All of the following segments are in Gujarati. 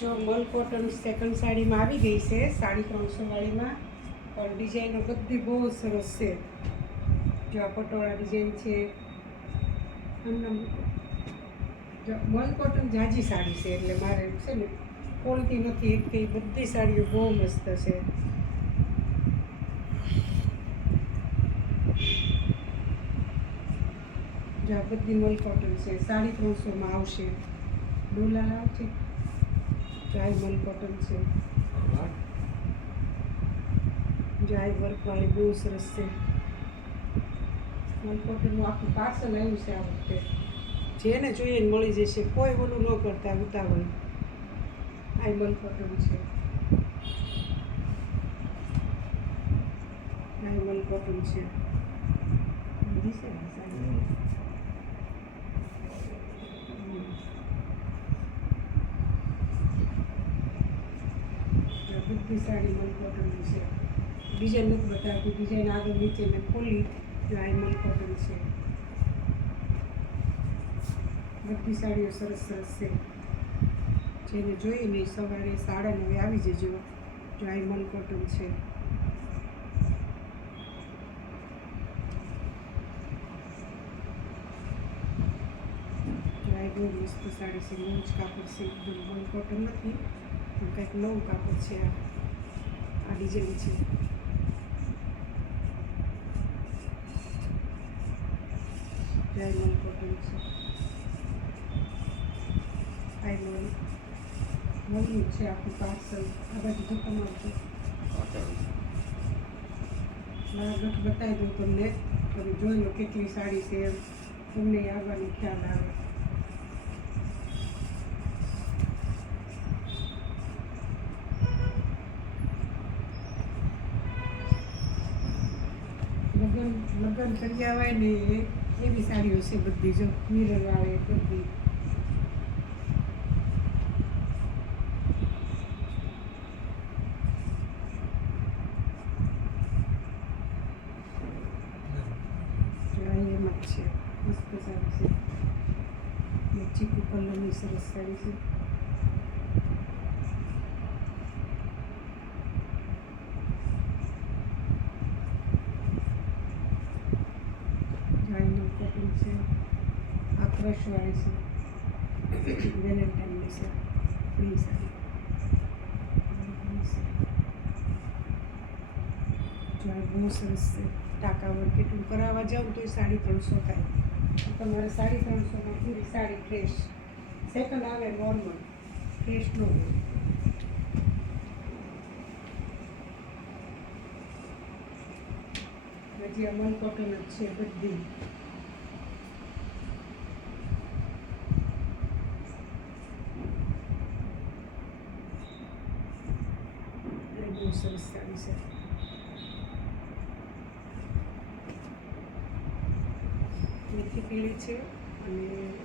જો મલ કોટન સેકન્ડ સાડીમાં આવી ગઈ છે, સાડી ત્રણસો વાળીમાં, પણ ડિઝાઇનો બધી બહુ સરસ છે. જો આ પટોળા ડિઝાઇન છે. જો મલ કોટન જાજી સાડી છે, એટલે મારે છે ને ખોલતી નથી એક કે બધી સાડીઓ બહુ મસ્ત છે. જો આ બધી મલ કોટન છે, સાડી ત્રણસોમાં આવશે. ડોલા આવશે જાય મલ કોટન છે. જાય વર્કવાળી બહુ સરસ છે. મલ કોટનનું આખું પાર્સલ આવ્યું છે આ વખતે. જેને જોઈએ ને મળી જશે. કોઈ ઓલું ન કરતા ઉતાવળ. આ મલ કોટન છે. આ મલ કોટન છે. બધી છે ને સાડી મલ કોટનની છે. ડિઝાઇન નથી બતાવતી ડિઝાઇન આગળ નીચે મેં ખોલી તો આ મલ કોટન છે. બધી સાડીઓ સરસ સરસ છે. જેને જોઈએ ને સવારે સાડા નવે આવી જજો, જો આ મલ કોટન છે બહુ મસ્ત સાડી છે બહુ જ કાપડ છે, એકદમ મલ કોટન નથી, પણ કંઈક નવું કાપડ છે આ. આ જેવી છે. ડાયમંડ કોટન છે. ડાયમંડ છે આખું પાર્સલ આ બાજુ જો તમારું મારા બતાવી દઉં તમને. તમે જોઈ લો કેટલી સાડી છે એમ. તમને આવવાનો ખ્યાલ આવે. લગ્ન લગ્ન કરી આવે ને એવી સાડીઓ છે બધી, જો મિરર આવે બધી. છે, મસ્ત સાડી છે. ચીકુ સરસ સાડી છે જાયનું કોટન છે આ ક્રશવાળી છે વેલેન્ટાઇનની છે પ્લીઝ આ બહુ સરસ છે. ટાંકા વર્ક એટલું કરાવવા જાઉં તો એ સાડી ત્રણસો થાય. તમારે સાડી ત્રણસોમાં પૂરી સાડી ફ્રેશ સેકન્ડ આવે નોર્મલ ફ્રેશ નો હોય. હજી અમલ કોટન જ છે બધી એ બહુ સરસ સાડી છે મેથી પીળી છે અને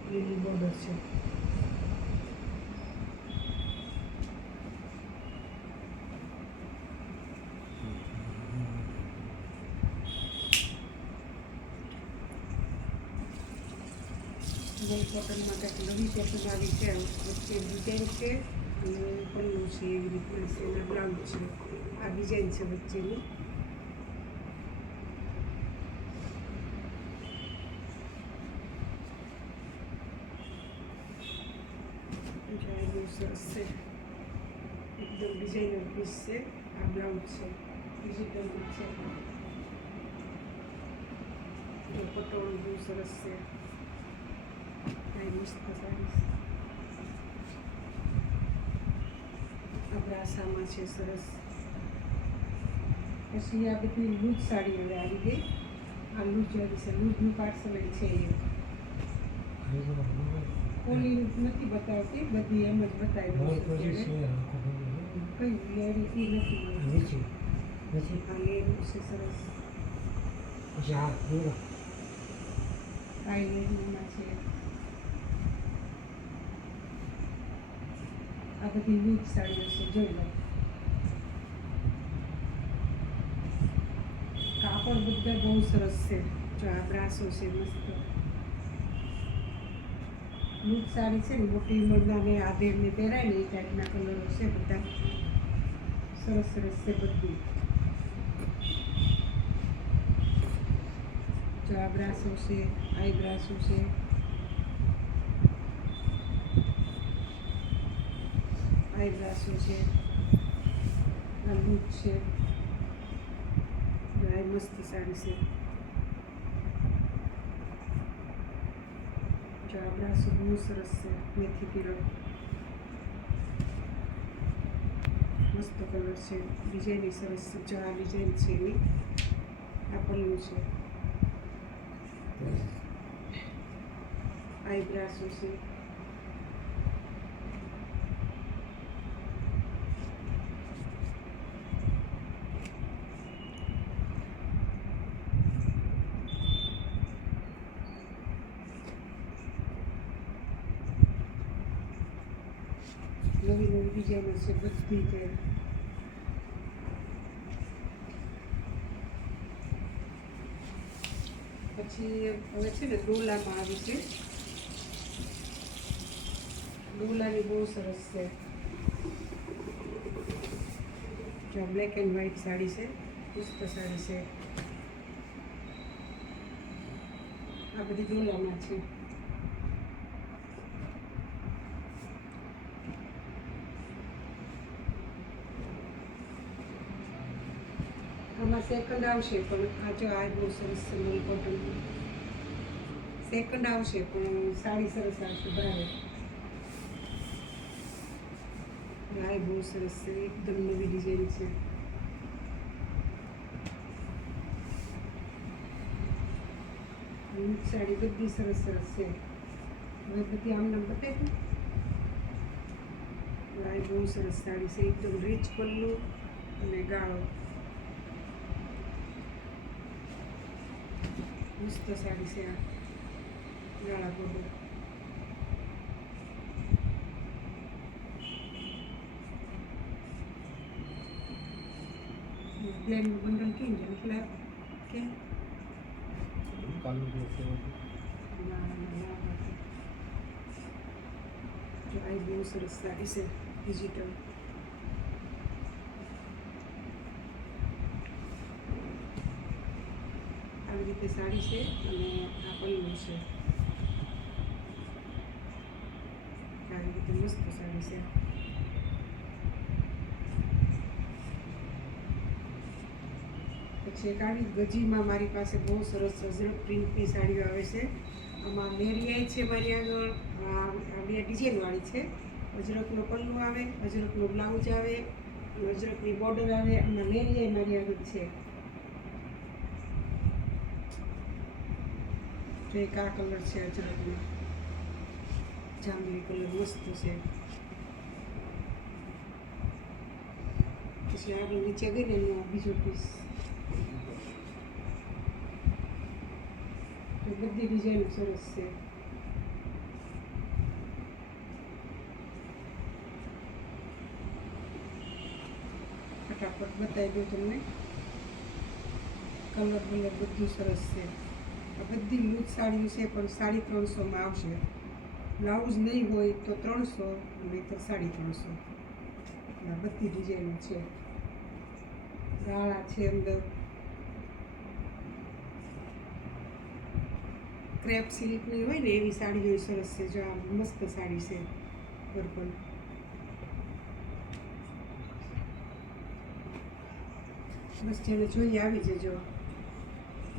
લીલી બોર્ડર છે મલ કોટનમાં કંઈક નવી પેટર્ન આવી છે વચ્ચે ડિઝાઇન છે અને પલ્લું છે એવી રીતના છે એના બ્લાઉઝ છે આ ડિઝાઇન છે વચ્ચેની જાય બહુ સરસ છે એકદમ ડિઝાઇનર પીસ છે આ બ્લાઉઝ છે ડિજિટલ છે જો પટોળું બહુ સરસ છે મસ્ત સાડી આ છે સરસ પછી આ બધી લૂજ સાડી હવે આવી ગઈ. આ લૂજ વાળી છે લૂજનું પાર્સલ છે એ. ખોલી નથી બતાવતી બધી એમ જ બતાવી દઉં છું અત્યારે. કઈ લેડી એ નથી મળતી. આ લેડી છે સરસ. આ લેડીમાં છે. આ બધી લૂઝ સાડીઓ છે જોઈ લો. કાપડ બધા બહુ સરસ છે. જો આ બ્રાસો છે મસ્ત. લૂજ સાડી છે ને, મોટી ઉંમરના ને આધેડને પહેરાય ને, એ ટાઈપના કલરો છે બધા. સરસ સરસ છે બધી. જો આ બ્રાસો છે આઈ બ્રાસો છે. આઈ બ્રાસો છે. આ લૂજ છે. આ મસ્ત સાડી છે. જો આ બ્રાસો બહુ સરસ છે મેથી પીળો મસ્ત કલર છે ડિઝાઇન સરસ છે જો આ ડિઝાઇન છે એની આપણનું છે આઈ બ્રાસો છે નવી નવી ડિઝાઇનો છે બધી છે પછી હવે છે ને ડોલામાં આવી છે ડોલાની બહુ સરસ છે જો બ્લેક એન્ડ વ્હાઈટ સાડી છે મસ્ત સાડી છે આ બધી ડોલામાં છે આમાં સેકન્ડ આવશે પણ આ જો આ બહુ સરસ છે કોટન સેકન્ડ આવશે પણ સાડી સરસ આવશે બરાબર આ બહુ સરસ છે એકદમ નવી ડિઝાઇન છે સાડી બધી સરસ સરસ છે હવે બધી આમને બતાવી આ બહુ સરસ સાડી છે એકદમ રીચ પલ્લું અને ગાળો મસ્ત સાડી છે આ ગાળા બોર્ડર પ્લેન બંડલ કેમ છે એટલે કે કાલુ દિવસે જો આ બહુ સરસ સાડી છે ડિજિટલ રીતે સાડી છે અને આ પલ્લું છે. આવી રીતે મસ્ત સાડી છે. પછી આવી ગજીમાં મારી પાસે બહુ સરસ અજરક પ્રિન્ટની સાડીઓ આવે છે. આમાં લેરિયાઈ છે મારી આગળ. બે ડિઝાઇનવાળી છે. અજરકનો પલ્લું આવે, અજરકનો બ્લાઉઝ આવે, અજરકની બોર્ડર આવે, આમાં લેરિયાઈ મારી આગળ છે. તો એક આ કલર છે અજરકનો. જાંબલી કલર, મસ્ત છે. પછી આગળ નીચે ગઈ ને એનો બીજો પીસ બધી ડિઝાઇન સરસ છે. ફટાફટ બતાવી દઉં તમને. કલર બલર બધું સરસ છે. બધી લૂજ સાડીઓ છે, પણ સાડી ત્રણસોમાં આવશે. બ્લાઉઝ નહીં હોય તો ત્રણસો, નહીં તો સાડી ત્રણસો. બધી ડિઝાઇનો છે. ગાળા છે અંદર. ક્રેપ સિલ્કની હોય ને એવી સાડીઓ સરસ છે, જો આ મસ્ત સાડી છે. પર્પલ બસ જેને જોઈએ આવી જજો.